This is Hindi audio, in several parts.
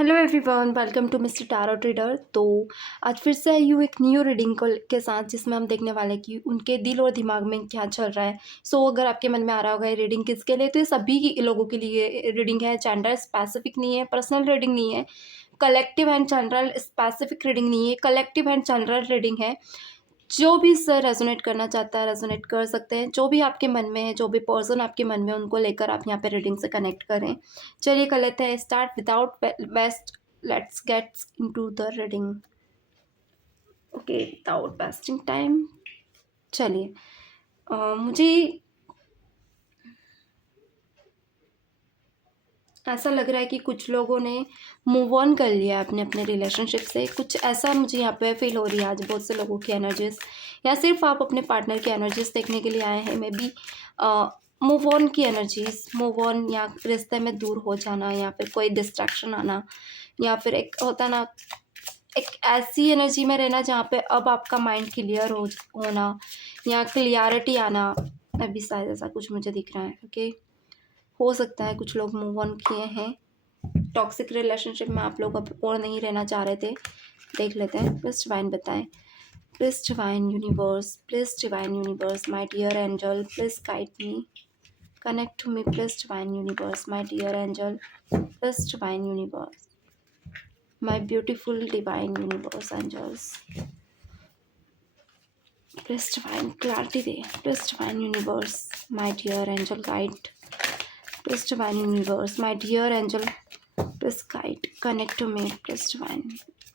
Hello everyone, welcome to mister tarot trader. तो आज फिर से आई हूँ एक न्यू रीडिंग को के साथ, जिसमें हम देखने वाले हैं कि उनके दिल और दिमाग में क्या चल रहा है। अगर आपके मन में आ रहा होगा ये रीडिंग किसके लिए, तो ये सभी लोगों के लिए रीडिंग है। जेंडर स्पेसिफिक नहीं है, पर्सनल रीडिंग नहीं है, collective and general specific reading नहीं है, कलेक्टिव एंड जनरल रीडिंग है। जो भी सर रेजोनेट करना चाहता है रेजोनेट कर सकते हैं। जो भी आपके मन में है, जो भी पर्सन आपके मन में है, उनको लेकर आप यहाँ पे रीडिंग से कनेक्ट करें। चलिए कर लेते हैं start without waste. Let's get into the reading. Okay, without wasting time. चलिए, मुझे ऐसा लग रहा है कि कुछ लोगों ने मूव ऑन कर लिया है अपने अपने रिलेशनशिप से। कुछ ऐसा मुझे यहाँ पे फील हो रही है आज बहुत से लोगों की एनर्जीज, या सिर्फ आप अपने पार्टनर की एनर्जीज देखने के लिए आए हैं। मे बी मूव ऑन की एनर्जीज, मूव ऑन या रिश्ते में दूर हो जाना, या फिर कोई डिस्ट्रैक्शन आना, या फिर एक होता ना, एक ऐसी एनर्जी में रहना जहाँ पे अब आपका माइंड क्लियर होना या क्लियरिटी आना। अभी शायद ऐसा कुछ मुझे दिख रहा है। ओके, हो सकता है कुछ लोग मूव ऑन किए हैं टॉक्सिक रिलेशनशिप में, आप लोग अब और नहीं रहना चाह रहे थे। देख लेते हैं, प्लीज डिवाइन बताएं। Please divine universe, please divine universe, my dear angel, please guide me, connect to me, please divine universe, my dear angel, please divine universe, my beautiful divine universe angels, please divine clarity दे, please divine universe, my dear angel guide, please divine universe, my dear angel, please guide, connect to me, please divine,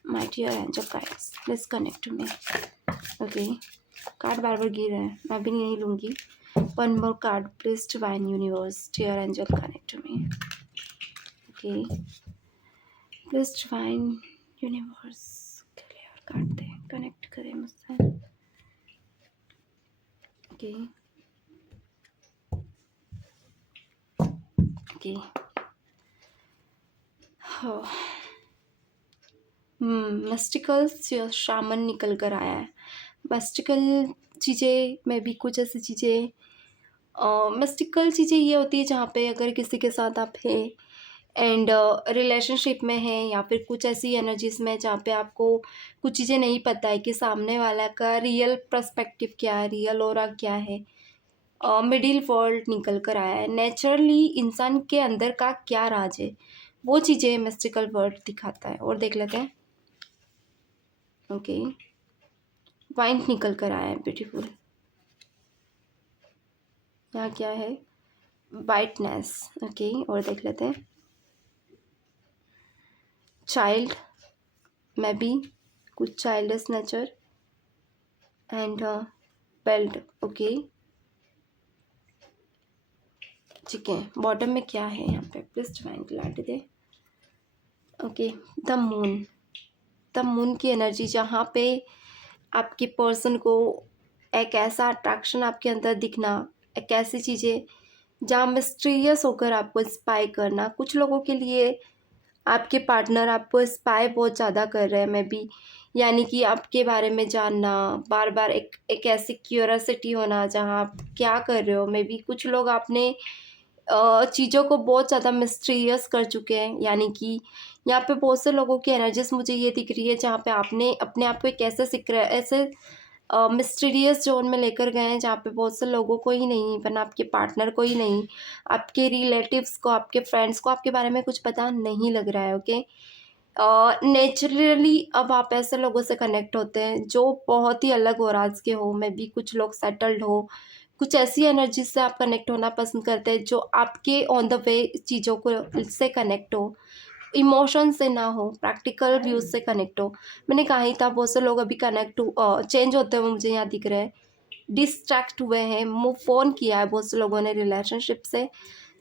my dear angel guides, please connect to me. Okay, card बार बार गिर रहे हैं, मैं भी नहीं लूँगी। One more card, please divine universe, dear angel connect to me. Okay, please divine universe clear card दे, कनेक्ट करें मुझसे। ओके ओके, हाँ, मिस्टिकल शामन निकल कर आया है। मिस्टिकल चीज़ें में भी कुछ ऐसी चीज़ें, मिस्टिकल चीज़ें ये होती है जहाँ पे अगर किसी के साथ आप हैं एंड रिलेशनशिप में हैं, या फिर कुछ ऐसी एनर्जीज में जहाँ पे आपको कुछ चीज़ें नहीं पता है कि सामने वाला का रियल पर्सपेक्टिव क्या है, रियल ऑरा क्या है। मिडिल वर्ल्ड निकल कर आया है। नेचुरली इंसान के अंदर का क्या राज है, वो चीज़ें मिस्टिकल वर्ल्ड दिखाता है। और देख लेते हैं। ओके, वाइंड निकल कर आया है, ब्यूटीफुल। यहाँ क्या है, वाइटनेस। ओके, और देख लेते हैं। चाइल्ड में भी कुछ child's nature and belt. Okay, ठीक है। बॉटम में क्या है यहाँ पे, please divine clarity they. Okay, the moon. The moon की एनर्जी, जहाँ पे आपके पर्सन को एक ऐसा अट्रैक्शन आपके अंदर दिखना, एक ऐसी चीज़ें जहाँ मिस्टीरियस होकर आपको स्पाई करना। कुछ लोगों के लिए आपके पार्टनर आपको स्पाई बहुत ज़्यादा कर रहे हैं मे बी, यानी कि आपके बारे में जानना, बार बार एक ऐसी क्यूरियोसिटी होना जहाँ आप क्या कर रहे हो। मे बी कुछ लोग आपने चीज़ों को बहुत ज़्यादा मिस्टीरियस कर चुके हैं, यानी कि यहाँ पे बहुत से लोगों की एनर्जीज मुझे ये दिख रही है जहाँ पे आपने अपने आप को एक ऐसे मिस्टीरियस जोन में लेकर गए हैं जहाँ पे बहुत से लोगों को ही नहीं, वरना आपके पार्टनर को ही नहीं, आपके रिलेटिव्स को, आपके फ्रेंड्स को आपके बारे में कुछ पता नहीं लग रहा है। ओके, नेचुरली अब आप ऐसे लोगों से कनेक्ट होते हैं जो बहुत ही अलग हो राज के हो। मे बी कुछ लोग सेटल्ड हो, कुछ ऐसी एनर्जी से आप कनेक्ट होना पसंद करते हैं जो आपके ऑन द वे चीज़ों को से कनेक्ट हो, इमोशन से ना हो, प्रैक्टिकल व्यूज से कनेक्ट हो। मैंने कहा ही था, बहुत से लोग अभी कनेक्ट चेंज होते हुए मुझे यहाँ दिख रहे हैं, डिस्ट्रैक्ट हुए हैं, मूव ऑन किया है बहुत से लोगों ने रिलेशनशिप से।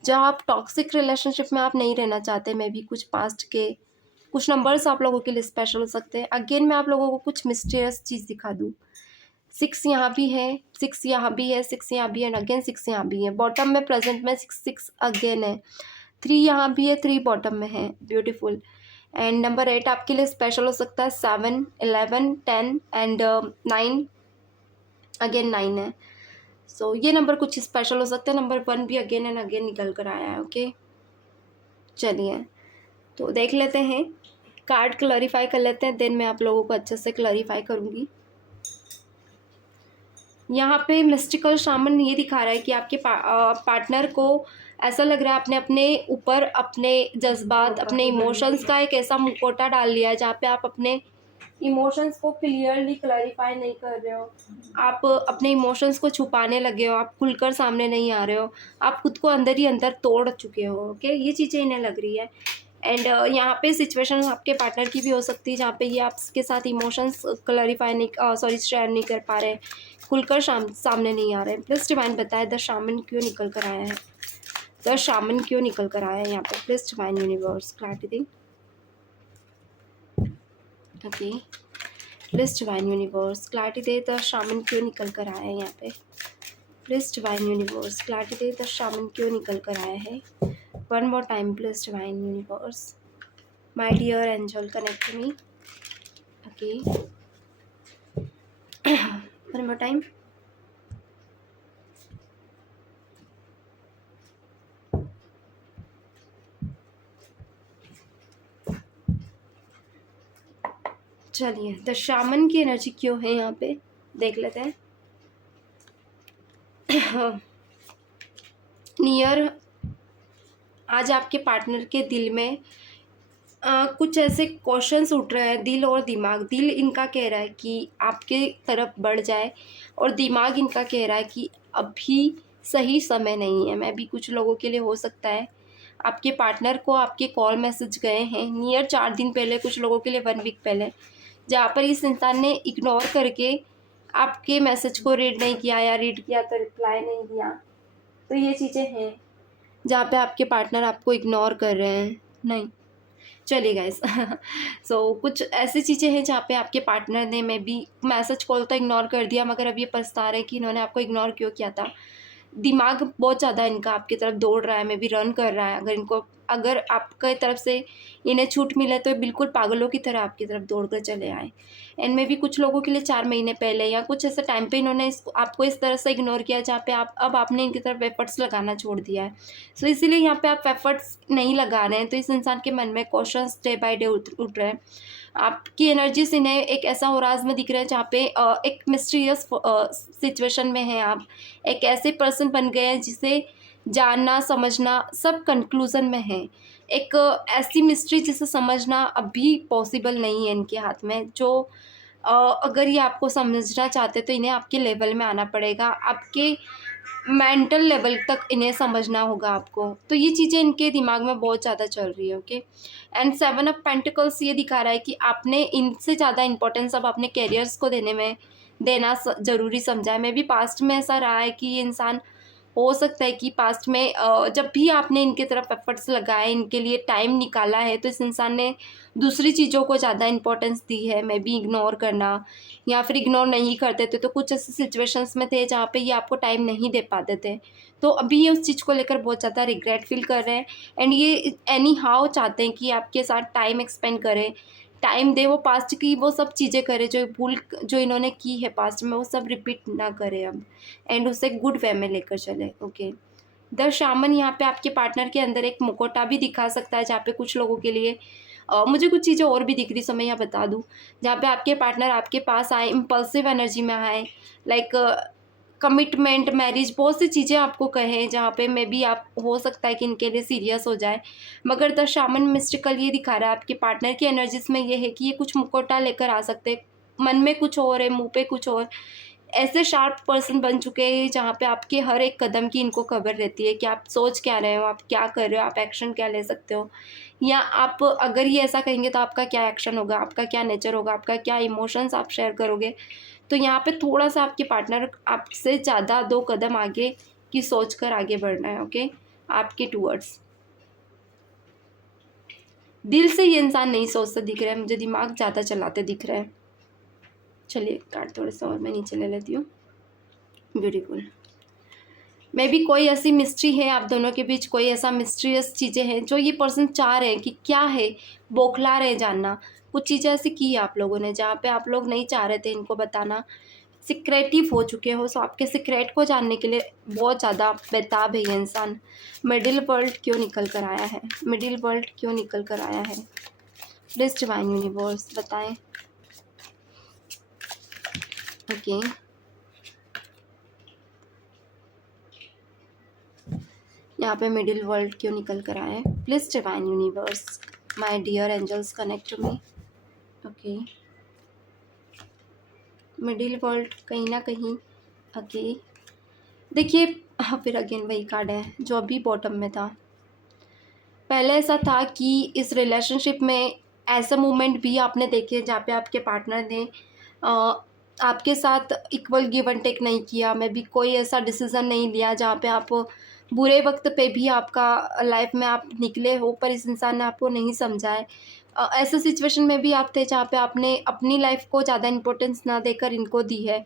जहाँ आप टॉक्सिक रिलेशनशिप में आप नहीं रहना चाहते, मे बी कुछ पास्ट के कुछ नंबर्स आप लोगों के लिए स्पेशल हो सकते हैं। अगेन मैं आप लोगों को कुछ मिस्टीरियस चीज़ दिखा दूँ। 6 यहाँ भी है, 6 यहाँ भी है, 6 यहाँ भी है, एंड अगेन 6 यहाँ भी है। बॉटम में प्रेजेंट में 6 अगेन है। 3 यहाँ भी है, 3 बॉटम में है, ब्यूटीफुल। एंड नंबर 8 आपके लिए स्पेशल हो सकता है। 7, 11, 10 एंड 9, अगेन 9 है। ये नंबर कुछ स्पेशल हो सकता है। नंबर 1 भी अगेन एंड अगेन निकल कर आया है। ओके, चलिए, तो देख लेते हैं, कार्ड क्लैरिफाई कर लेते हैं, देन मैं आप लोगों को अच्छे से क्लैरिफाई करूँगी। यहाँ पे मिस्टिकल शामन ये दिखा रहा है कि आपके पार्टनर को ऐसा लग रहा है आपने अपने ऊपर अपने जज्बात, अपने इमोशंस का एक ऐसा मुखौटा डाल लिया है जहाँ पे आप अपने इमोशंस को क्लियरली क्लैरिफाई नहीं कर रहे हो। आप अपने इमोशंस को छुपाने लगे हो, आप खुलकर सामने नहीं आ रहे हो, आप खुद को अंदर ही अंदर तोड़ चुके हो। ओके, ये चीज़ें इन्हें लग रही है। एंड यहाँ पे सिचुएशन आपके पार्टनर की भी हो सकती है जहाँ पे ये आपके साथ इमोशंस क्लैरिफाई नहीं शेयर नहीं कर पा रहे, खुलकर सामने नहीं आ रहे। प्लीज़ डिवाइन बताए द शामन क्यों निकल कर आया है, द शामन क्यों निकल कर आया है यहाँ पे। Please divine universe clarity. Okay, please divine universe clarity दे, द शामन क्यों निकल कर आया है यहाँ पे। प्लीज़ डिवाइन यूनिवर्स क्लैरिटी दे, द शामन क्यों निकल कर आया है। One more time please divine universe, my dear angel connect to me. Okay, one more time. चलिए, द शामन की एनर्जी क्यों है यहाँ पे देख लेते हैं। नियर, आज आपके पार्टनर के दिल में कुछ ऐसे क्वेश्चंस उठ रहे हैं, दिल और दिमाग। दिल इनका कह रहा है कि आपके तरफ बढ़ जाए और दिमाग इनका कह रहा है कि अभी सही समय नहीं है। मैं भी कुछ लोगों के लिए हो सकता है आपके पार्टनर को आपके कॉल मैसेज गए हैं नियर 4 दिन पहले, कुछ लोगों के लिए 1 वीक पहले, जहाँ पर इस इंसान ने इग्नोर करके आपके मैसेज को रीड नहीं किया या रीड किया तो रिप्लाई नहीं दिया। तो ये चीज़ें हैं जहाँ पे आपके पार्टनर आपको इग्नोर कर रहे हैं। नहीं, चलिए गाइस। सो कुछ ऐसी चीज़ें हैं जहाँ पे आपके पार्टनर ने मे बी मैसेज कॉल तो इग्नोर कर दिया, मगर अब ये पछता रहे कि इन्होंने आपको इग्नोर क्यों किया था। दिमाग बहुत ज़्यादा इनका आपकी तरफ दौड़ रहा है, मे बी रन कर रहा है। अगर आपकी तरफ से इन्हें छूट मिले तो बिल्कुल पागलों की तरह आपकी तरफ दौड़ कर चले आए। एंड मे बी कुछ लोगों के लिए 4 महीने पहले या कुछ ऐसे टाइम पे इन्होंने आपको इस तरह से इग्नोर किया जहाँ पे आपने इनकी तरफ एफर्ट्स लगाना छोड़ दिया है। सो इसीलिए यहाँ पे आप एफर्ट्स नहीं लगा रहे हैं, तो इस इंसान के मन में क्वेश्चंस डे बाय डे उठ रहे हैं। आपकी एनर्जीज इन्हें एक ऐसा होराज में दिख रहा है जहाँ पे एक मिस्टीरियस सिचुएशन में है आप। एक ऐसे पर्सन बन गए हैं जिसे जानना समझना सब कंक्लूजन में है। एक ऐसी मिस्ट्री जिसे समझना अभी पॉसिबल नहीं है इनके हाथ में। जो अगर ये आपको समझना चाहते तो इन्हें आपके लेवल में आना पड़ेगा, आपके मेंटल लेवल तक इन्हें समझना होगा आपको। तो ये चीज़ें इनके दिमाग में बहुत ज़्यादा चल रही है। ओके, एंड 7 ऑफ पेंटिकल्स ये दिखा रहा है कि आपने इनसे ज़्यादा इंपॉर्टेंस अब अपने कैरियर्स को देना ज़रूरी समझा है। मे बी पास्ट में ऐसा रहा है कि ये इंसान, हो सकता है कि पास्ट में जब भी आपने इनके तरफ एफर्ट्स लगाए, इनके लिए टाइम निकाला है, तो इस इंसान ने दूसरी चीज़ों को ज़्यादा इंपॉर्टेंस दी है। मे बी इग्नोर करना, या फिर इग्नोर नहीं करते थे तो कुछ ऐसे सिचुएशंस में थे जहाँ पे ये आपको टाइम नहीं दे पाते थे। तो अभी ये उस चीज़ को लेकर बहुत ज़्यादा रिग्रेट फील कर रहे हैं। एंड ये एनी हाउ चाहते हैं कि आपके साथ टाइम एक्सपेंड करें, टाइम दे, वो पास्ट की वो सब चीज़ें करे जो इन्होंने की है पास्ट में, वो सब रिपीट ना करे अब, एंड उसे गुड वे में लेकर चले। ओके, द शामन यहाँ पे आपके पार्टनर के अंदर एक मुखौटा भी दिखा सकता है जहाँ पे कुछ लोगों के लिए मुझे कुछ चीज़ें और भी दिख रही, सो मैं यहाँ बता दूँ। जहाँ पे आपके पार्टनर आपके पास आए, इम्पल्सिव एनर्जी में आए, लाइक कमिटमेंट, मैरिज, बहुत सी चीज़ें आपको कहें जहाँ पे मे बी आप, हो सकता है कि इनके लिए सीरियस हो जाए। मगर द शामन मिस्टिकल ये दिखा रहा है आपके पार्टनर की एनर्जीज में ये है कि ये कुछ मुखौटा लेकर आ सकते हैं, मन में कुछ और है, मुंह पे कुछ और। ऐसे शार्प पर्सन बन चुके हैं जहाँ पे आपके हर एक कदम की इनको खबर रहती है कि आप सोच क्या रहे हो, आप क्या कर रहे हो, आप एक्शन क्या ले सकते हो, या आप अगर ये ऐसा कहेंगे तो आपका क्या एक्शन होगा, आपका क्या नेचर होगा, आपका क्या इमोशंस आप शेयर करोगे। तो यहाँ पे थोड़ा सा आपके पार्टनर आपसे ज़्यादा 2 कदम आगे की सोच कर आगे बढ़ना है। ओके, आपके टूवर्ड्स। दिल से ये इंसान नहीं सोचता दिख रहा है, मुझे दिमाग ज़्यादा चलाते दिख रहा है। चलिए कार्ड थोड़े से और मैं नीचे ले लेती हूँ। ब्यूटीफुल। मे बी कोई ऐसी मिस्ट्री है आप दोनों के बीच, कोई ऐसा मिस्ट्रियस चीज़ें हैं जो ये पर्सन चाह रहे हैं कि क्या है, बौखला रहे जानना। कुछ चीज़ें ऐसी की है आप लोगों ने जहाँ पे आप लोग नहीं चाह रहे थे इनको बताना, सिक्रेटिव हो चुके हो, सो आपके सीक्रेट को जानने के लिए बहुत ज़्यादा बेताब है ये इंसान। मिडिल वर्ल्ड क्यों निकल कर आया है? मिडिल वर्ल्ड क्यों निकल कर आया है? प्लीज डिवाइन यूनिवर्स बताएं। ओके, यहाँ पे मिडिल वर्ल्ड क्यों निकल कर आया है? Please divine universe, my dear angels connect to me. Okay, middle world कहीं ना कहीं। ओके, देखिए फिर अगेन वही कार्ड है जो अभी बॉटम में था। पहले ऐसा था कि इस रिलेशनशिप में ऐसे मोमेंट भी आपने देखे जहाँ पे आपके पार्टनर ने आपके साथ इक्वल गिव एंड टेक नहीं किया, मे बी कोई ऐसा डिसीज़न नहीं लिया जहाँ पे आप बुरे वक्त पे भी आपका लाइफ में आप निकले हो, पर इस इंसान ने आपको नहीं समझा है। ऐसे सिचुएशन में भी आप थे जहाँ पे आपने अपनी लाइफ को ज़्यादा इम्पोर्टेंस ना देकर इनको दी है।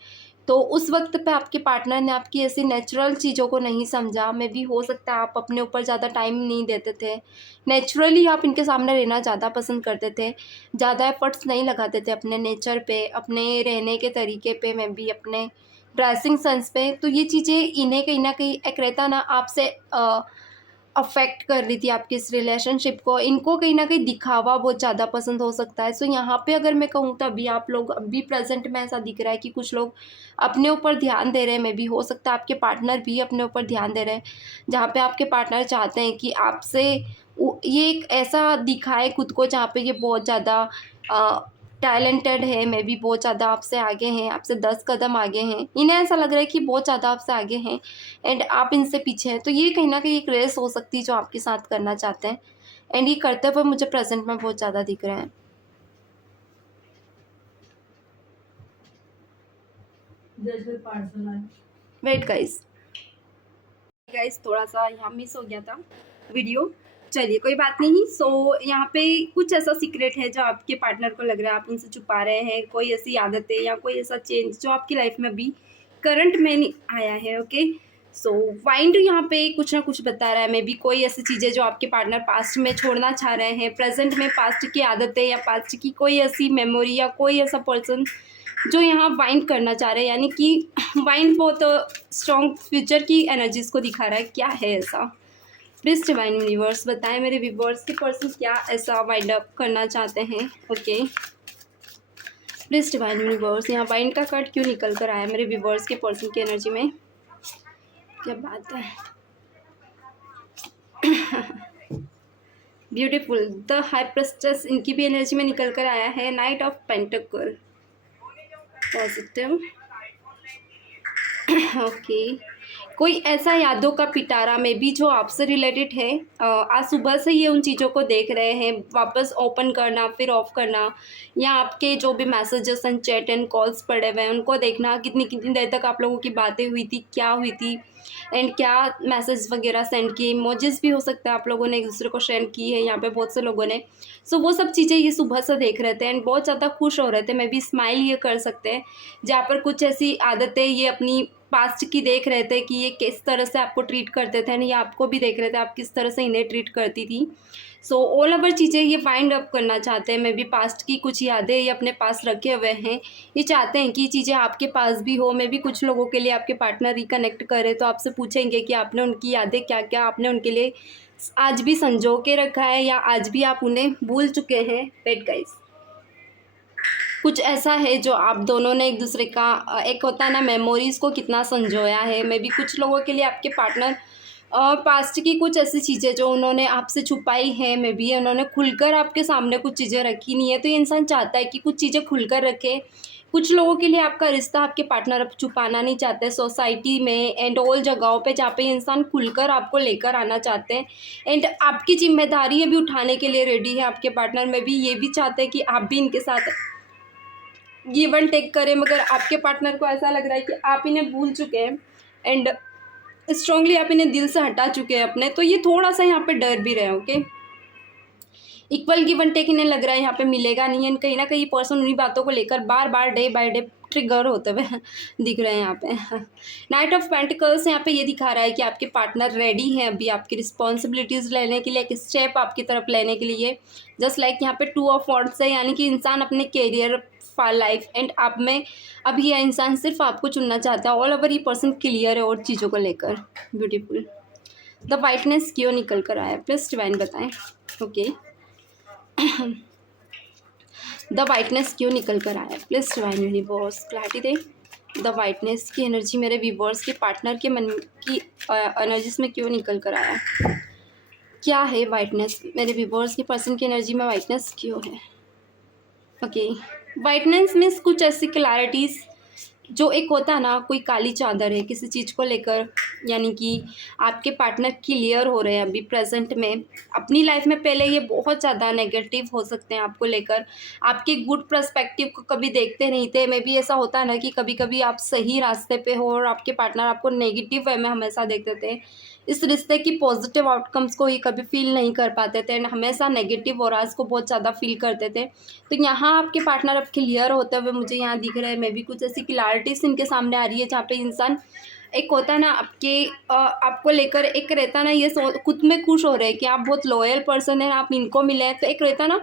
तो उस वक्त पे आपके पार्टनर ने आपकी ऐसी नेचुरल चीज़ों को नहीं समझा। मे बी हो सकता है आप अपने ऊपर ज़्यादा टाइम नहीं देते थे, नेचुरली आप इनके सामने रहना ज़्यादा पसंद करते थे, ज़्यादा एफर्ट्स नहीं लगाते थे अपने नेचर पे, अपने रहने के तरीके पे, मे बी अपने ड्रेसिंग सेंस पे। तो ये चीज़ें इन्हें कहीं ना कहीं एक रहता ना आपसे अफेक्ट कर रही थी आपकी इस रिलेशनशिप को। इनको कहीं ना कहीं दिखावा बहुत ज़्यादा पसंद हो सकता है। सो यहाँ पे अगर मैं कहूँ तो अभी आप लोग अभी प्रेजेंट में ऐसा दिख रहा है कि कुछ लोग अपने ऊपर ध्यान दे रहे हैं, मे बी हो सकता है आपके पार्टनर भी अपने ऊपर ध्यान दे रहे हैं, जहाँ पे आपके पार्टनर चाहते हैं कि आपसे ये एक ऐसा दिखाए खुद को जहाँ पे ये बहुत ज़्यादा टैलेंटेड है, मे बी बहुत ज़्यादा आपसे आगे हैं, आपसे 10 कदम आगे हैं। इन्हें ऐसा लग रहा है कि बहुत ज़्यादा आपसे आगे हैं एंड आप इनसे पीछे हैं। तो ये कहीं ना कहीं एक रेस हो सकती है जो आपके साथ करना चाहते हैं, एंड ये करते हुए मुझे प्रेजेंट में बहुत ज़्यादा दिख रहे हैं। वेट गाइस थोड़ा सा यहाँ मिस हो गया था वीडियो, चलिए कोई बात नहीं। सो यहाँ पे कुछ ऐसा सीक्रेट है जो आपके पार्टनर को लग रहा है आप उनसे छुपा रहे हैं, कोई ऐसी आदतें या कोई ऐसा चेंज जो आपकी लाइफ में भी करंट में नहीं आया है। ओके, सो वाइंड यहाँ पे कुछ ना कुछ बता रहा है, मे बी कोई ऐसी चीज़ें जो आपके पार्टनर पास्ट में छोड़ना चाह रहे हैं, प्रेजेंट में पास्ट की आदतें या पास्ट की कोई ऐसी मेमोरी या कोई ऐसा पर्सन जो यहाँ वाइंड करना चाह रहे हैं, यानी कि वाइंड बहुत स्ट्रॉन्ग फ्यूचर की एनर्जीज को दिखा रहा है। क्या है ऐसा? प्लीज डिवाइन यूनिवर्स बताएं मेरे व्यूअर्स के पर्सन क्या ऐसा वाइंड अप करना चाहते हैं। ओके, प्लीज डिवाइन यूनिवर्स यहाँ वाइंड का कार्ड क्यों निकल कर आया मेरे व्यूअर्स के पर्सन की एनर्जी में? क्या बात है, ब्यूटीफुल। द हाई प्रेस्टेस इनकी भी एनर्जी में निकल कर आया है। Night of pentacle positive. Okay, कोई ऐसा यादों का पिटारा में भी जो आपसे रिलेटेड है, आज सुबह से ये उन चीज़ों को देख रहे हैं, वापस ओपन करना फिर ऑफ करना, या आपके जो भी messages and chat and calls पड़े हुए हैं उनको देखना, कितनी कितनी देर तक आप लोगों की बातें हुई थी, क्या हुई थी एंड क्या मैसेज वगैरह सेंड किए, इमोजीज भी हो सकता है आप लोगों ने एक दूसरे को सेंड की है यहाँ पे बहुत से लोगों ने। सो वो सब चीज़ें ये सुबह से देख रहे थे एंड बहुत ज़्यादा खुश हो रहे थे, मैं भी स्माइल ये कर सकते हैं जहाँ पर कुछ ऐसी आदतें ये अपनी पास्ट की देख रहे थे कि ये किस तरह से आपको ट्रीट करते थे, या आपको भी देख रहे थे आप किस तरह से इन्हें ट्रीट करती थी। सो ऑल ओवर चीज़ें ये फाइंड अप करना चाहते हैं, मे बी पास्ट की कुछ यादें ये अपने पास रखे हुए हैं, ये चाहते हैं कि ये चीज़ें आपके पास भी हो। मे बी कुछ लोगों के लिए आपके पार्टनर रिकनेक्ट करे तो आपसे पूछेंगे कि आपने उनकी यादें क्या क्या आपने उनके लिए आज भी संजो के रखा है या आज भी आप उन्हें भूल चुके हैं। वेट गाइस, कुछ ऐसा है जो आप दोनों ने एक दूसरे का एक होता है ना मेमोरीज़ को कितना संजोया है। मे बी कुछ लोगों के लिए आपके पार्टनर पास्ट की कुछ ऐसी चीज़ें जो उन्होंने आपसे छुपाई है, मे बी उन्होंने खुलकर आपके सामने कुछ चीज़ें रखी नहीं है, तो ये इंसान चाहता है कि कुछ चीज़ें खुलकर रखे। कुछ लोगों के लिए आपका रिश्ता आपके पार्टनर अब छुपाना नहीं चाहते, सोसाइटी में एंड ऑल जगहों पे जहाँ पे इंसान खुलकर आपको लेकर आना चाहते हैं एंड आपकी जिम्मेदारी भी उठाने के लिए रेडी है आपके पार्टनर। में भी ये भी चाहते हैं कि आप भी इनके साथ गिव एंड टेक करें, मगर आपके पार्टनर को ऐसा लग रहा है कि आप इन्हें भूल चुके हैं एंड स्ट्रांगली आप इन्हें दिल से हटा चुके हैं अपने, तो ये थोड़ा सा यहाँ पे डर भी रहे। Okay, equal give and take इन्हें लग रहा है यहाँ पे मिलेगा नहीं, एंड कहीं ना कहीं पर्सन उन्हीं बातों को लेकर बार बार डे बाय डे ट्रिगर होते हुए दिख रहे हैं यहाँ पे। नाइट ऑफ पेंटिकल्स यहाँ पे ये दिखा रहा है कि आपके पार्टनर रेडी हैं अभी आपकी रिस्पॉन्सिबिलिटीज़ लेने के लिए, एक स्टेप आपकी तरफ लेने के लिए। जस्ट लाइक यहाँ पे 2 ऑफ वॉन्ड्स है, यानी कि इंसान अपने करियर, लाइफ एंड आप में अभी यह इंसान सिर्फ आपको चुनना चाहता है। ऑल ओवर ये पर्सन क्लियर है और चीज़ों को लेकर। ब्यूटीफुल। द वाइटनेस क्यों निकल कर आया, प्लीज डिवाइन बताएं। ओके द वाइटनेस क्यों निकल कर आया, प्लीज डिवाइन यूनिवर्स क्लैरिटी दे। द वाइटनेस की एनर्जी मेरे व्यूवर्स के पार्टनर के मन की एनर्जीज में क्यों निकल कर आया, क्या है वाइटनेस मेरे व्यूवर्स के पर्सन की एनर्जी में, वाइटनेस क्यों है। ओके वाइटनेस मीन्स कुछ ऐसी क्लैरिटीज़ जो एक होता है ना, कोई काली चादर है किसी चीज़ को लेकर, यानी कि आपके पार्टनर क्लियर हो रहे हैं अभी प्रेजेंट में अपनी लाइफ में। पहले ये बहुत ज़्यादा नेगेटिव हो सकते हैं आपको लेकर, आपके गुड पर्सपेक्टिव को कभी देखते नहीं थे। मे बी ऐसा होता है ना कि कभी कभी आप सही रास्ते पे हो और आपके पार्टनर आपको नेगेटिव वे में हमेशा देखते थे, इस रिश्ते की पॉजिटिव आउटकम्स को ही कभी फील नहीं कर पाते थे एंड हमेशा नेगेटिव और को बहुत ज़्यादा फील करते थे। तो यहाँ आपके पार्टनर अब क्लियर होते हुए मुझे यहाँ दिख रहे हैं। मे बी कुछ ऐसी क्लैरिटीज इनके सामने आ रही है जहाँ पे इंसान एक होता है ना आपके आपको लेकर एक रहता ना, ये खुद में खुश हो रहे हैं कि आप बहुत लॉयल पर्सन है, आप इनको मिले हैं। तो एक रहता ना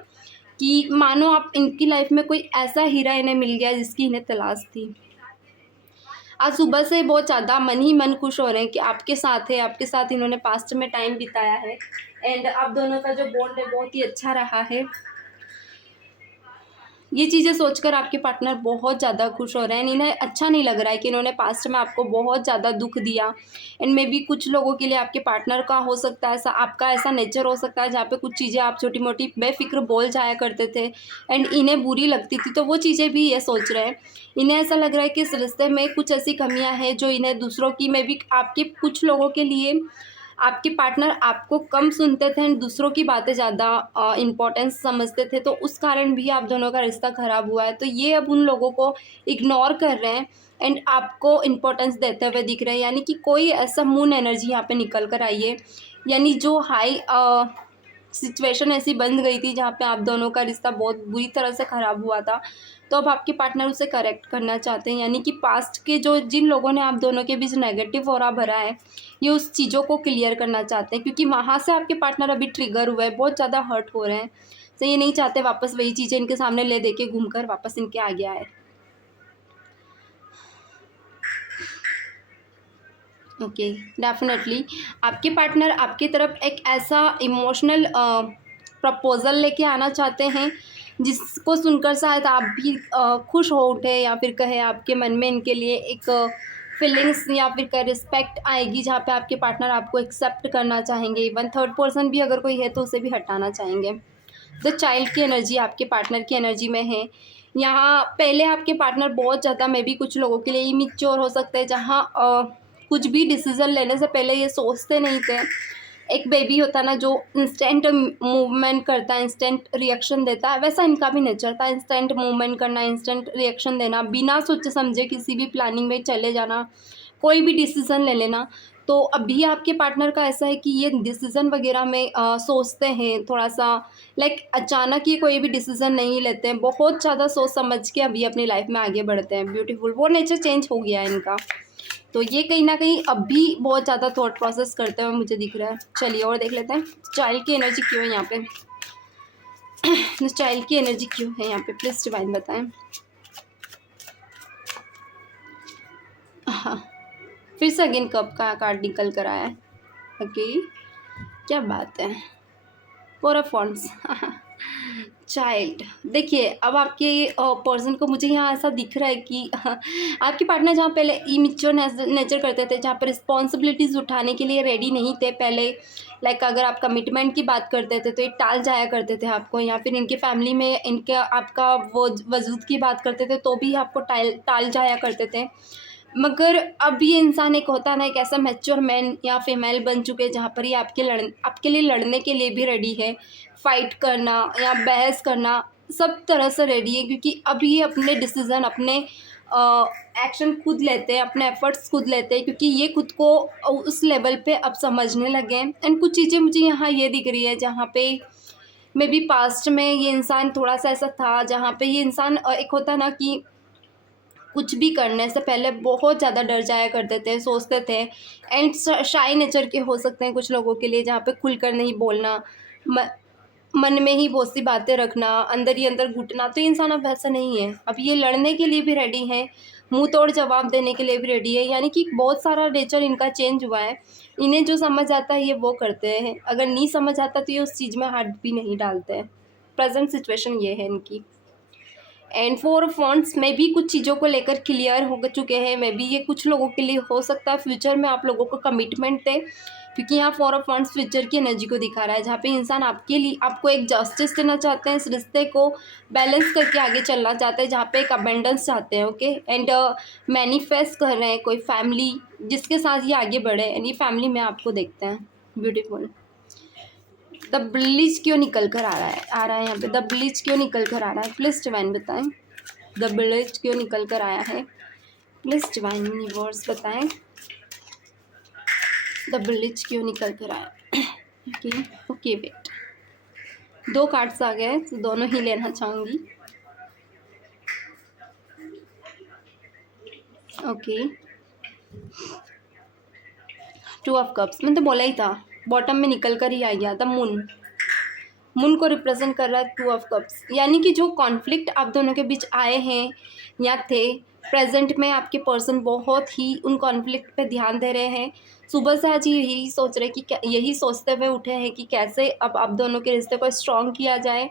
कि मानो आप इनकी लाइफ में कोई ऐसा हीरा इन्हें मिल गया जिसकी इन्हें तलाश थी। आज सुबह से बहुत ज़्यादा मन ही मन खुश हो रहे हैं कि आपके साथ है, आपके साथ इन्होंने पास्ट में टाइम बिताया है एंड आप दोनों का जो बॉन्ड है बहुत ही अच्छा रहा है। ये चीज़ें सोचकर आपके पार्टनर बहुत ज़्यादा खुश हो रहे हैं। इन्हें अच्छा नहीं लग रहा है कि इन्होंने पास्ट में आपको बहुत ज़्यादा दुख दिया एंड मे बी कुछ लोगों के लिए आपके पार्टनर का हो सकता है ऐसा, आपका ऐसा नेचर हो सकता है जहाँ पे कुछ चीज़ें आप छोटी मोटी बेफिक्र बोल जाया करते थे एंड इन्हें बुरी लगती थी, तो वो चीज़ें भी ये सोच रहे हैं। इन्हें ऐसा लग रहा है कि इस रिश्ते में कुछ ऐसी कमियाँ हैं जो इन्हें दूसरों की, मे बी आपके कुछ लोगों के लिए आपके पार्टनर आपको कम सुनते थे एंड दूसरों की बातें ज़्यादा इम्पोर्टेंस समझते थे, तो उस कारण भी आप दोनों का रिश्ता ख़राब हुआ है। तो ये अब उन लोगों को इग्नोर कर रहे हैं एंड आपको इम्पोर्टेंस देते हुए दिख रहे हैं, यानी कि कोई ऐसा मून एनर्जी यहाँ पे निकल कर आई है, यानी जो हाई सिचुएशन ऐसी बन गई थी जहाँ पे आप दोनों का रिश्ता बहुत बुरी तरह से ख़राब हुआ था। तो अब आपके पार्टनर उसे करेक्ट करना चाहते हैं, यानी कि पास्ट के जो जिन लोगों ने आप दोनों के बीच नेगेटिव ऑरा भरा है, ये उस चीज़ों को क्लियर करना चाहते हैं क्योंकि वहाँ से आपके पार्टनर अभी ट्रिगर हुए हैं, बहुत ज़्यादा हर्ट हो रहे हैं। तो ये नहीं चाहते वापस वही चीज़ें इनके सामने ले दे के घूम कर वापस इनके आगे आए। ओके डेफिनेटली आपके पार्टनर आपकी तरफ एक ऐसा इमोशनल प्रपोज़ल लेके आना चाहते हैं जिसको सुनकर शायद आप भी खुश हो उठे, या फिर कहे आपके मन में इनके लिए एक फीलिंग्स या फिर कहे रिस्पेक्ट आएगी जहाँ पे आपके पार्टनर आपको एक्सेप्ट करना चाहेंगे। इवन थर्ड पर्सन भी अगर कोई है तो उसे भी हटाना चाहेंगे। द चाइल्ड की एनर्जी आपके पार्टनर की एनर्जी में है। यहाँ पहले आपके पार्टनर बहुत ज़्यादा मे बी कुछ लोगों के लिए इमेच्योर हो सकते हैं, जहाँ कुछ भी डिसीज़न लेने से पहले ये सोचते नहीं थे। एक बेबी होता है ना जो इंस्टेंट मूवमेंट करता है, इंस्टेंट रिएक्शन देता है, वैसा इनका भी नेचर था, इंस्टेंट मूवमेंट करना, इंस्टेंट रिएक्शन देना, बिना सोचे समझे किसी भी प्लानिंग में चले जाना, कोई भी डिसीज़न ले लेना। तो अभी आपके पार्टनर का ऐसा है कि ये डिसीज़न वगैरह में सोचते हैं थोड़ा सा, लाइक अचानक ही कोई भी डिसीज़न नहीं लेते हैं, बहुत ज़्यादा सोच समझ के अभी अपनी लाइफ में आगे बढ़ते हैं। ब्यूटीफुल, वो नेचर चेंज हो गया है इनका। तो ये कहीं ना कहीं अभी बहुत ज़्यादा थॉट प्रोसेस करते हुए मुझे दिख रहा है। चलिए और देख लेते हैं चाइल्ड की एनर्जी क्यों है यहाँ पे। चाइल्ड की एनर्जी क्यों है यहाँ पे, प्लीज डिवाइन बताएं। हाँ फिर से अगेन कप का कार्ड निकल कर आया है। ओके क्या बात है, 4 ऑफ वॉन्ड्स। चाइल्ड, देखिए अब आपके पर्सन को मुझे यहाँ ऐसा दिख रहा है कि आपके पार्टनर जहाँ पहले इमेच्योर नेचर करते थे, जहाँ पर रिस्पॉन्सिबिलिटीज़ उठाने के लिए रेडी नहीं थे पहले, लाइक अगर आप कमिटमेंट की बात करते थे तो ये टाल जाया करते थे आपको, या फिर इनके फैमिली में इनके आपका वो वजूद की बात करते थे तो भी आपको टाल जाया करते थे। मगर अब ये इंसान एक होता है ना, एक ऐसा मैच्योर मैन या फीमेल बन चुके हैं जहाँ पर ये आपके लिए लड़ने के लिए भी रेडी है, फाइट करना या बहस करना सब तरह से रेडी है, क्योंकि अब ये अपने डिसीज़न, अपने एक्शन खुद लेते हैं, अपने एफर्ट्स खुद लेते हैं, क्योंकि ये खुद को उस लेवल पे अब समझने लगे हैं। एंड कुछ चीज़ें मुझे यहाँ ये दिख रही है जहाँ पे मे बी पास्ट में ये इंसान थोड़ा सा ऐसा था जहाँ पे ये इंसान एक होता ना कि कुछ भी करने से पहले बहुत ज़्यादा डर जाया करते थे, सोचते थे। एंड शाय नेचर के हो सकते हैं कुछ लोगों के लिए, जहाँ पे खुलकर नहीं बोलना, मन में ही बहुत सी बातें रखना, अंदर ही अंदर घुटना। तो इंसान अब वैसा नहीं है, अब ये लड़ने के लिए भी रेडी है, मुंह तोड़ जवाब देने के लिए भी रेडी है। यानी कि बहुत सारा नेचर इनका चेंज हुआ है। इन्हें जो समझ आता है ये वो करते हैं, अगर नहीं समझ आता तो ये उस चीज़ में हाथ भी नहीं डालते हैं। प्रेजेंट सिचुएशन ये है इनकी। एंड फोर ऑफ वॉन्ड्स में भी कुछ चीज़ों को लेकर क्लियर हो चुके हैं। मे बी ये कुछ लोगों के लिए हो सकता है फ्यूचर में आप लोगों को कमिटमेंट दे, क्योंकि यहाँ फोर ऑफ वॉन्ड्स फ्यूचर की एनर्जी को दिखा रहा है, जहाँ पे इंसान आपके लिए आपको एक जस्टिस देना चाहते हैं, इस रिश्ते को बैलेंस करके आगे चलना चाहते हैं, जहाँ पे एक अबेंडेंस चाहते हैं। ओके, एंड मैनिफेस्ट कर रहे हैं कोई फैमिली जिसके साथ ये आगे बढ़े। एंड ये फैमिली में आपको देखते हैं ब्यूटीफुल। द ब्लीच क्यों निकल कर आ रहा है यहाँ पे, द ब्लीच क्यों निकल कर आ रहा है, प्लीज डिवाइन बताएं। द ब्लीच क्यों निकल कर आया है, प्लीज डिवाइन यूनिवर्स बताएं। द ब्लीच क्यों निकल कर आया। ओके ओके वेट, 2 कार्ड्स आ गए तो दोनों ही लेना चाहूँगी। ओके, 2 ऑफ कप्स, मैंने तो बोला ही था, बॉटम में निकल कर ही आ गया था। मून को रिप्रेजेंट कर रहा है 2 ऑफ कप्स, यानी कि जो कॉन्फ्लिक्ट आप दोनों के बीच आए हैं या थे, प्रेजेंट में आपके पर्सन बहुत ही उन कॉन्फ्लिक्ट पे ध्यान दे रहे हैं। सुबह से आज यही सोच रहे कि यही सोचते हुए उठे हैं कि कैसे अब आप दोनों के रिश्ते को स्ट्रॉन्ग किया जाए।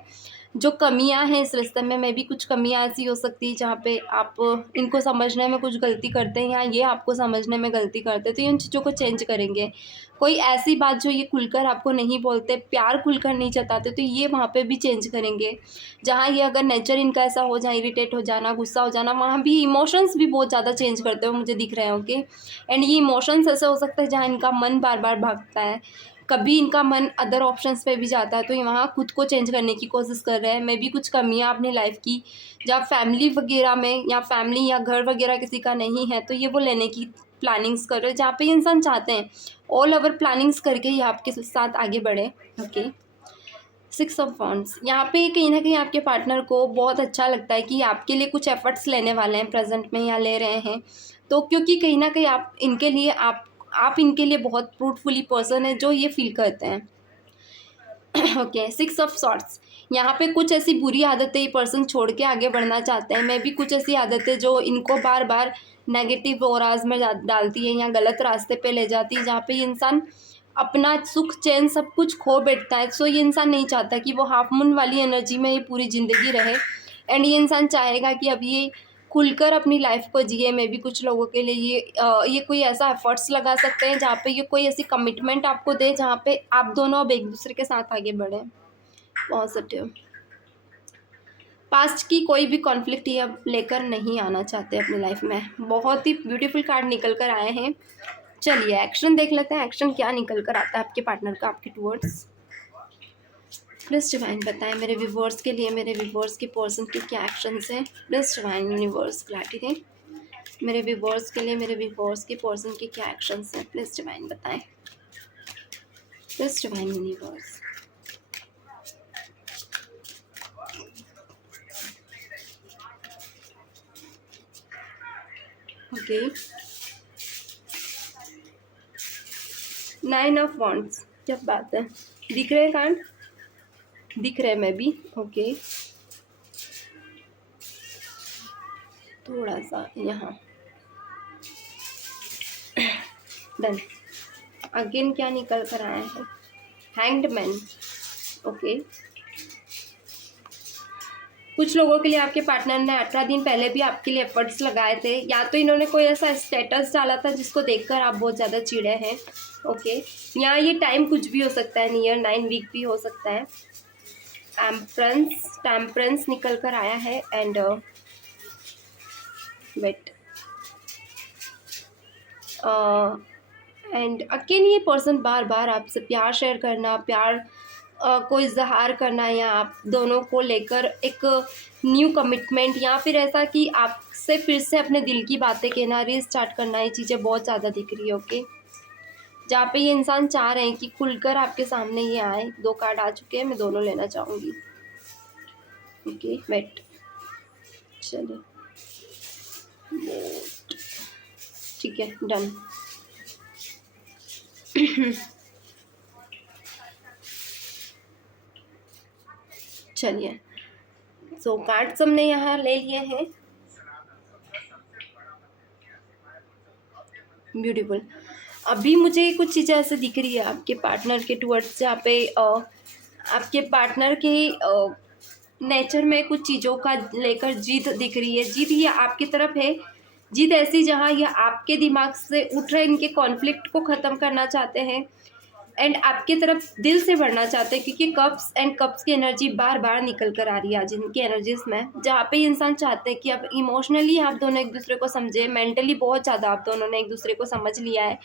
जो कमियां हैं इस रिश्ते में भी कुछ कमियां ऐसी हो सकती है जहाँ पे आप इनको समझने में कुछ गलती करते हैं या ये आपको समझने में गलती करते हैं, तो इन चीज़ों को चेंज करेंगे। कोई ऐसी बात जो ये खुलकर आपको नहीं बोलते, प्यार खुलकर नहीं जताते, तो ये वहाँ पे भी चेंज करेंगे। जहाँ ये अगर नेचर इनका ऐसा हो जाए, इरिटेट हो जाना, गुस्सा हो जाना, वहाँ भी इमोशंस भी बहुत ज़्यादा चेंज करते हुए मुझे दिख रहे हैं। ओके, एंड ये इमोशंस ऐसे हो सकता है जहाँ इनका मन बार बार भागता है, कभी इनका मन अदर ऑप्शंस पे भी जाता है, तो ये वहाँ खुद को चेंज करने की कोशिश कर रहे हैं। मे बी कुछ कमियाँ अपनी लाइफ की जहाँ फैमिली वगैरह में, या फैमिली या घर वगैरह किसी का नहीं है, तो ये वो लेने की प्लानिंग्स कर रहे हैं, जहाँ पे इंसान चाहते हैं ऑल ओवर प्लानिंग्स करके ये आपके साथ आगे बढ़े। ओके, 6 ऑफ वॉन्ड्स, यहाँ पे कहीं ना कहीं आपके पार्टनर को बहुत अच्छा लगता है कि आपके लिए कुछ एफर्ट्स लेने वाले हैं प्रेजेंट में या ले रहे हैं। तो क्योंकि कहीं ना कहीं आप इनके लिए आप इनके लिए बहुत फ्रूटफुली पर्सन है, जो ये फील करते हैं। ओके, 6 ऑफ सॉर्ट्स, यहाँ पे कुछ ऐसी बुरी आदतें ये पर्सन छोड़ के आगे बढ़ना चाहते हैं। मैं भी कुछ ऐसी आदतें जो इनको बार बार नेगेटिव ओराज में डालती है या गलत रास्ते पे ले जाती है, जहाँ पे ये इंसान अपना सुख चैन सब कुछ खो बैठता है। सो ये इंसान नहीं चाहता कि वो हाफ मून वाली एनर्जी में ये पूरी ज़िंदगी रहे। एंड ये इंसान चाहेगा कि अब ये खुलकर अपनी लाइफ को जिए। में भी कुछ लोगों के लिए ये कोई ऐसा एफर्ट्स लगा सकते हैं जहाँ पे ये कोई ऐसी कमिटमेंट आपको दे जहाँ पे आप दोनों अब एक दूसरे के साथ आगे बढ़ें। पॉजिटिव, पास्ट की कोई भी कॉन्फ्लिक्ट ये अब लेकर नहीं आना चाहते अपनी लाइफ में। बहुत ही ब्यूटीफुल कार्ड निकल कर आए हैं। चलिए एक्शन देख लेते हैं, एक्शन क्या निकल कर आता है आपके पार्टनर का आपके टूवर्ड्स। प्लीज डिवाइन बताएं मेरे व्यूवर्स के लिए, मेरे व्यूवर्स के पर्सन के क्या एक्शंस हैं। प्लीज डिवाइन यूनिवर्स क्लैरिटी दें मेरे व्यूवर्स के लिए, मेरे व्यूवर्स के पर्सन के क्या एक्शंस हैं। प्लीज डिवाइन बताएं, please divine universe. Okay, 9 of wands, क्या बात है, दिख रहे हैं कार्ड, दिख रहे हैं मैं भी। ओके, थोड़ा सा यहाँ डन। अगेन क्या निकल कर आया है, हैंग्ड मैन। ओके, कुछ लोगों के लिए आपके पार्टनर ने 18 दिन पहले भी आपके लिए एफर्ट्स लगाए थे, या तो इन्होंने कोई ऐसा स्टेटस डाला था जिसको देखकर आप बहुत ज़्यादा चिढ़े हैं। ओके, यहाँ ये टाइम कुछ भी हो सकता है, नियर 9 वीक भी हो सकता है। टेम्परेंस निकल कर आया है एंड वेट एंड अगेन ये पर्सन बार बार आपसे प्यार शेयर करना, प्यार को इजहार करना, या आप दोनों को लेकर एक न्यू कमिटमेंट, या फिर ऐसा कि आपसे फिर से अपने दिल की बातें कहना, रीस्टार्ट करना, ये चीज़ें बहुत ज़्यादा दिख रही है। ओके, जहाँ पे ये इंसान चाह रहे हैं कि खुलकर आपके सामने ये आए। 2 कार्ड आ चुके हैं, मैं दोनों लेना चाहूँगी। ओके वेट, चलिए ठीक है, डन। चलिए, सो कार्ड्स हमने यहाँ ले लिए हैं। ब्यूटीफुल। अभी मुझे कुछ चीज़ें ऐसे दिख रही है आपके पार्टनर के टुवर्ड्स, जहाँ पे आपके पार्टनर के नेचर में कुछ चीज़ों का लेकर जीत दिख रही है। जीत ये आपकी तरफ है, जीत ऐसी जहाँ ये आपके दिमाग से उठ रहे इनके कॉन्फ्लिक्ट को ख़त्म करना चाहते हैं एंड आपकी तरफ दिल से बढ़ना चाहते हैं, क्योंकि कप्स एंड कप्स की एनर्जी बार बार निकल कर आ रही है आज इनकी एनर्जीज में, जहाँ पे इंसान चाहते हैं कि अब इमोशनली आप दोनों एक दूसरे को समझे, मेंटली बहुत ज़्यादा आप दोनों ने एक दूसरे को समझ लिया है,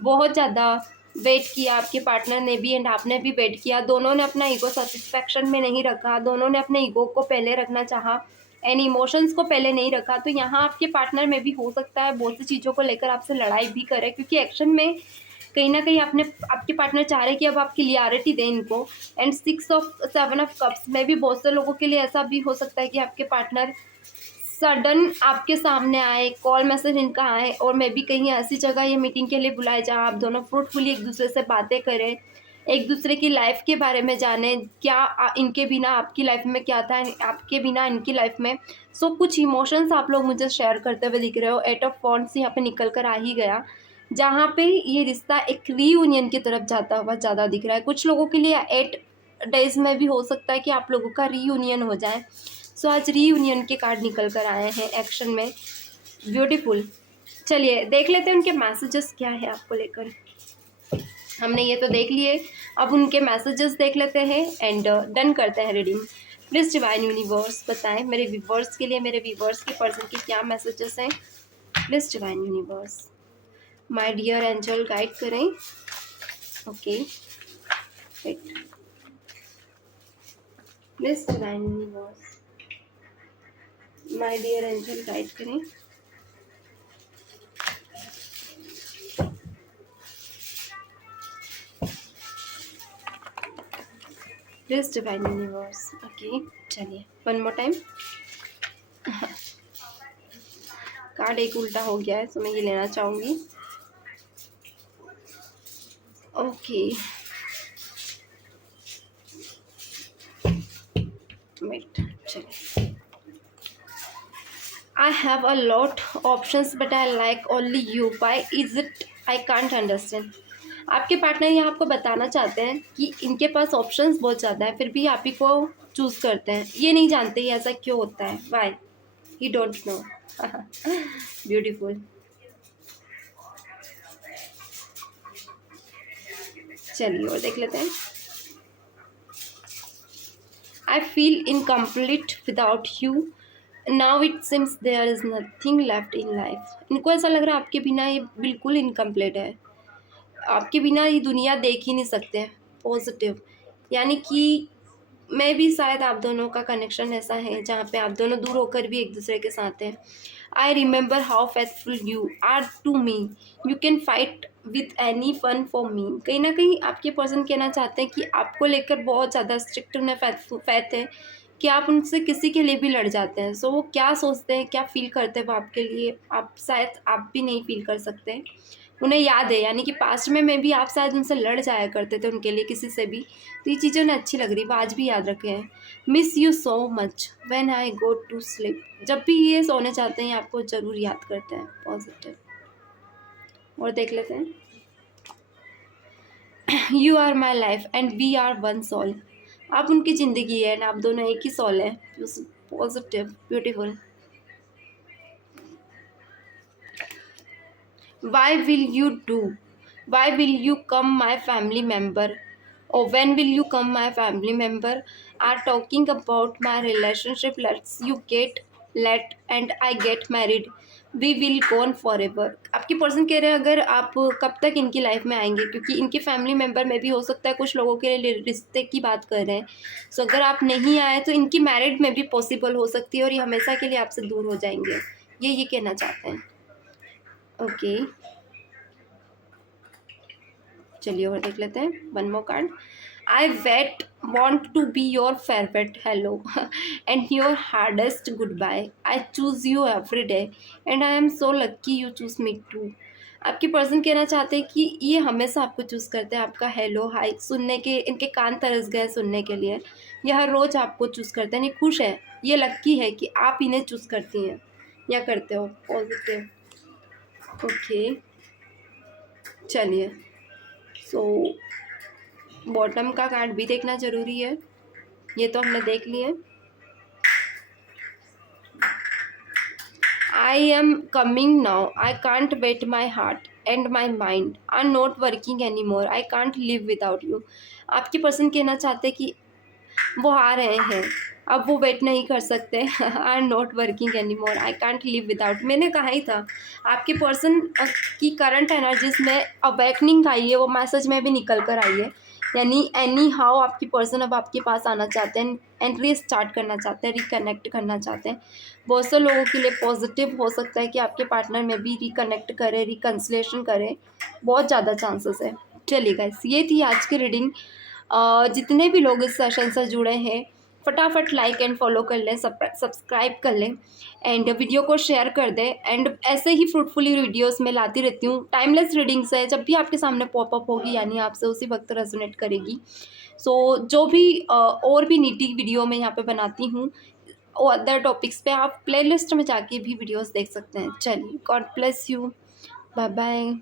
बहुत ज़्यादा वेट किया आपके पार्टनर ने भी एंड आपने भी वेट किया। दोनों ने अपना ईगो सेटिस्फैक्शन में नहीं रखा, दोनों ने अपने ईगो को पहले रखना चाहा एंड इमोशंस को पहले नहीं रखा। तो यहाँ आपके पार्टनर में भी हो सकता है बहुत सी चीज़ों को लेकर आपसे लड़ाई भी करे, क्योंकि एक्शन में कहीं ना कहीं आपके पार्टनर चाह रहे कि अब आप क्लियरिटी दें इनको। एंड 7 ऑफ कप्स में भी बहुत से लोगों के लिए ऐसा भी हो सकता है कि आपके पार्टनर सडन आपके सामने आए, कॉल मैसेज इनका आए और मैं भी कहीं ऐसी जगह ये मीटिंग के लिए बुलाए जहाँ आप दोनों फ्रूटफुली एक दूसरे से बातें करें, एक दूसरे की लाइफ के बारे में जानें, क्या इनके बिना आपकी लाइफ में क्या था, आपके बिना इनकी लाइफ में। सो कुछ इमोशंस आप लोग मुझे शेयर करते हुए दिख रहे हो। 8 ऑफ वॉन्ड्स यहाँ पे निकल कर आ ही गया, जहाँ पे ये रिश्ता एक रीयूनियन की तरफ जाता हुआ ज़्यादा दिख रहा है। कुछ लोगों के लिए 8 डेज में भी हो सकता है कि आप लोगों का रीयूनियन हो जाए। सो आज रीयूनियन के कार्ड निकल कर आए हैं एक्शन में। ब्यूटीफुल। चलिए देख लेते हैं उनके मैसेजेस क्या है आपको लेकर। हमने ये तो देख लिए, अब उनके मैसेजेस देख लेते हैं एंड डन करते हैं रीडिंग। प्लीज़ डिवाइन यूनिवर्स बताएं मेरे व्यूवर्स के लिए, मेरे व्यूवर्स के पर्सन के क्या मैसेजेस हैं। Please divine universe my dear angel guide करें। Okay, wait. Please divine universe my dear angel guide करें। Please divine universe. ओके, चलिए वन मोर टाइम। कार्ड एक उल्टा हो गया है तो मैं ये लेना चाहूँगी। ओके, वेट, चलिए। I have a lot options but I like only you. Why is it? I can't understand. आपके पार्टनर यहाँ आपको बताना चाहते हैं कि इनके पास ऑप्शंस बहुत ज़्यादा है, फिर भी आप ही को चूज़ करते हैं। ये नहीं जानते ये ऐसा क्यों होता है। Why? He don't know. Beautiful. चलिए और देख लेते हैं। I feel incomplete without you. Now it seems there is nothing left in life. इनको ऐसा लग रहा है आपके बिना ये बिल्कुल इनकम्प्लीट है, आपके बिना ये दुनिया देख ही नहीं सकते। पॉजिटिव, यानी कि मैं भी शायद आप दोनों का कनेक्शन ऐसा है जहाँ पे आप दोनों दूर होकर भी एक दूसरे के साथ हैं। I remember how faithful you are to me, you can fight with anyone for me. कहीं ना कहीं आपके पर्सन कहना चाहते हैं कि आपको लेकर बहुत ज़्यादा स्ट्रिक्ट उन्हें फैथ है कि आप उनसे किसी के लिए भी लड़ जाते हैं। सो वो क्या सोचते हैं, क्या फील करते हैं वो आपके लिए, आप शायद आप भी नहीं फील कर सकते। उन्हें याद है, यानी कि पास्ट में मैं भी आप शायद उनसे लड़ जाया करते थे उनके लिए किसी से भी, तो ये चीज़ें उन्हें अच्छी लग रही, वो आज भी याद रखे हैं। Miss you so much when I go to sleep. जब भी ये सोने चाहते हैं आपको ज़रूर याद करते हैं। पॉजिटिव। और देख लेते हैं। You are my life and we are one soul. आप उनकी ज़िंदगी है एंड आप दोनों एक ही सोल है। Positive, beautiful. Why will you do? Why will you come my family member? Or when will you come my family member? Are talking about my relationship. Let's you get let and I get married. We will gone forever. आपकी पर्सन कह रहे हैं अगर आप कब तक इनकी लाइफ में आएंगे, क्योंकि इनके फैमिली मेम्बर में भी हो सकता है कुछ लोगों के लिए रिश्ते की बात कर रहे हैं। सो अगर आप नहीं आए तो इनकी मैरिड में भी पॉसिबल हो सकती है और ये हमेशा के लिए आपसे दूर हो जाएंगे, ये कहना चाहते हैं। ओके, चलिए और देख लेते हैं one more card. I wait, want to be your favorite hello and your hardest goodbye. I choose you every day and I am so lucky you choose me too. आपके पर्सन कहना चाहते हैं कि ये हमेशा आपको चूज़ करते हैं, आपका हेलो हाय सुनने के इनके कान तरस गए सुनने के लिए। ये हर रोज़ आपको चूज़ करते हैं, ये खुश है, ये लक्की है कि आप इन्हें चूज़ करती हैं या करते हो। पॉजिटिव। ओके, चलिए। सो बॉटम का कार्ड भी देखना ज़रूरी है, ये तो हमने देख लिए। I am coming now. I can't wait. My heart and my mind are not working anymore. I can't live without you. आपके पर्सन कहना चाहते हैं कि वो आ रहे हैं, अब वो वेट नहीं कर सकते। Are not working any more, I can't live without. मैंने कहा ही था आपके पर्सन की करंट एनर्जीज में अवेकनिंग आई है, वो मैसेज में भी निकल कर आई है। यानी एनी हाउ आपकी पर्सन अब आपके पास आना चाहते हैं एंड रीस्टार्ट करना चाहते हैं, रिकनेक्ट करना चाहते हैं। बहुत से लोगों के लिए पॉजिटिव हो सकता है कि आपके पार्टनर में भी रिकनेक्ट करें, रिकन्सिलेशन करें, बहुत ज़्यादा चांसेस है। चलिए गाइस, ये थी आज की रीडिंग। जितने भी लोग इस सेशन से जुड़े हैं फटाफट लाइक एंड फॉलो कर लें, सब्सक्राइब कर लें एंड वीडियो को शेयर कर दें। एंड ऐसे ही फ्रूटफुली वीडियोस मैं लाती रहती हूँ, टाइमलेस रीडिंग्स है, जब भी आपके सामने पॉपअप होगी यानी आपसे उसी वक्त रेजोनेट करेगी। सो जो भी और भी नीटी वीडियो मैं यहाँ पे बनाती हूँ और अदर टॉपिक्स पे आप प्लेलिस्ट में जाके भी वीडियोस देख सकते हैं। चलिए, God bless you, bye bye.